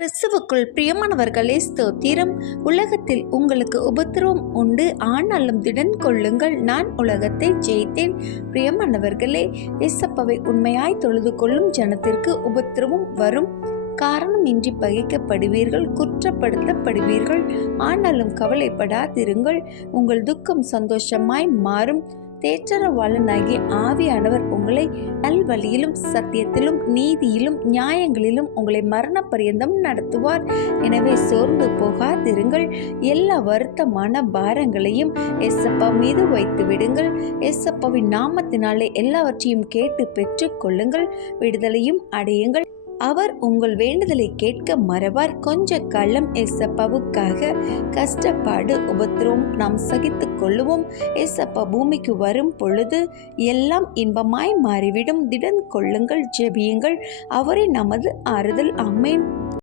கிறிஸ்துவுக்குள் பிரியமானவர்களே ஸ்தோத்திரம். உலகத்தில் உங்களுக்கு உபத்திரவம் உண்டு, ஆனாலும் திடன் கொள்ளுங்கள், நான் உலகத்தை ஜெயித்தேன். பிரியமானவர்களே, இயேசப்பாவை உண்மையாய் தொழுது கொள்ளும் ஜனத்திற்கு உபத்திரவம் வரும். காரணமின்றி பகைக்கப்படுவீர்கள், குற்றப்படுத்தப்படுவீர்கள். ஆனாலும் கவலைப்படாதிருங்கள், உங்கள் துக்கம் சந்தோஷமாய் மாறும். தேற்றரவாளனாகிய ஆவியானவர் உங்களை நல்வழியிலும் சத்தியத்திலும் நீதியிலும் நியாயங்களிலும் உங்களை மரண பரியந்தம் நடத்துவார். எனவே சோர்ந்து போகாதிருங்கள். எல்லா வருத்தமான பாரங்களையும் ஏசப்பா மீது வைத்து விடுங்கள். ஏசப்பாவின் நாமத்தினாலே எல்லாவற்றையும் கேட்டு பெற்று கொள்ளுங்கள், விடுதலையும் அடையுங்கள். அவர் உங்கள் வேண்டுதலை கேட்க மறவார். கொஞ்ச காலம் ஏசப்பாவுக்காக கஷ்டப்பாடு உபத்திரவம் நாம் சகித்து கொள்ளுவோம். ஏசப்பா பூமிக்கு வரும் பொழுது எல்லாம் இன்பமாய் மாறிவிடும். திடன் கொள்ளுங்கள், ஜெபியுங்கள். அவரே நமது ஆறுதல். ஆமென்.